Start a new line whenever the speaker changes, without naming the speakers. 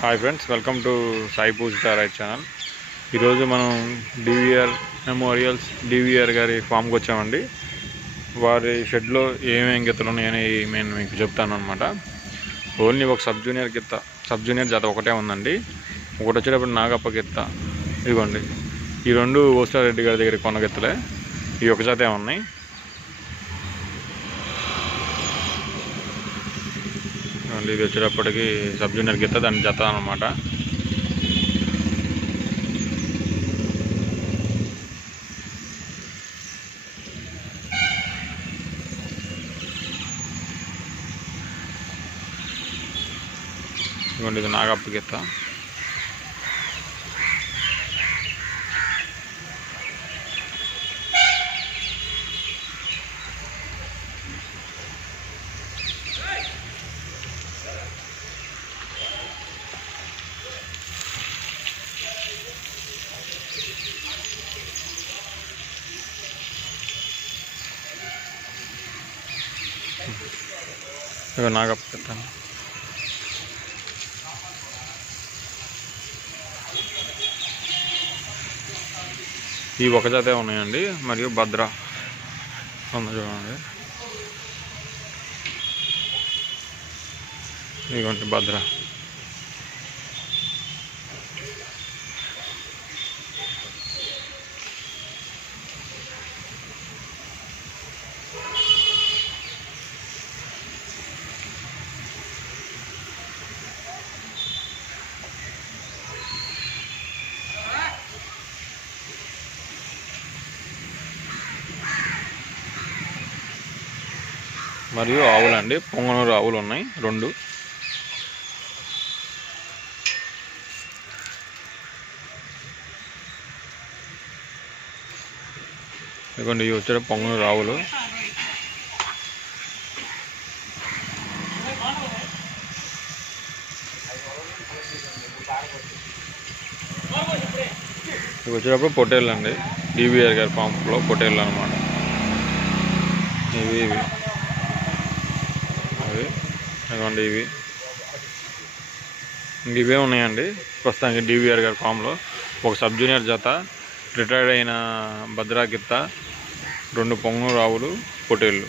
Hi friends welcome to Sai Pujitha right channel ఈరోజు మనం DVR memorials DVR గారి ఫామ్కి వచ్చామండి. వారి షెడ్లో ఏమేమి గిత్తలు ఉన్నాయని నేను మీకు చెప్తాను అనమాట ఓన్లీ ఒక సబ్ జూనియర్ గీత సబ్ జూనియర్ జత ఒకటే ఉందండి. ఒకటి వచ్చేటప్పుడు నాగప్ప గీత ఇదిగోండి. ఈ రెండు ఓస్టార్ రెడ్డి గారి దగ్గర కొన్న గీతలే ఈ ఒక జాతే ఉన్నాయి. మళ్ళీ ఇది వచ్చేటప్పటికి సబ్ జూనియర్ గీత దాని జత అనమాట ఇదిగోండి ఇది నాగప్ప గిత్త ఇక నాగప్ప ఈ ఒక జాతే ఉన్నాయండి మరియు భద్ర ఉంది చూడండి. ఇదిగోండి భద్ర. మరియు ఆవులండి. పొంగనూరు ఆవులు ఉన్నాయి. రెండు. ఇదిగోండి ఇవి వచ్చారు పొంగనూరు ఆవులు. ఇవి వచ్చేటప్పుడు పొట్టేళ్ళు అండి డివిఆర్ గారి ఫామ్లో పొట్టేళ్ళు అనమాట ఇవి ఇవి. ఇదిగోండి ఇవి. ఇవే ఉన్నాయండి. ప్రస్తుతానికి డివిఆర్ గారి ఫామ్లో ఒక సబ్ జూనియర్ జత రిటైర్డ్ అయిన భద్రా గిత్త రెండు పొంగు రావులు పొటేళ్ళు.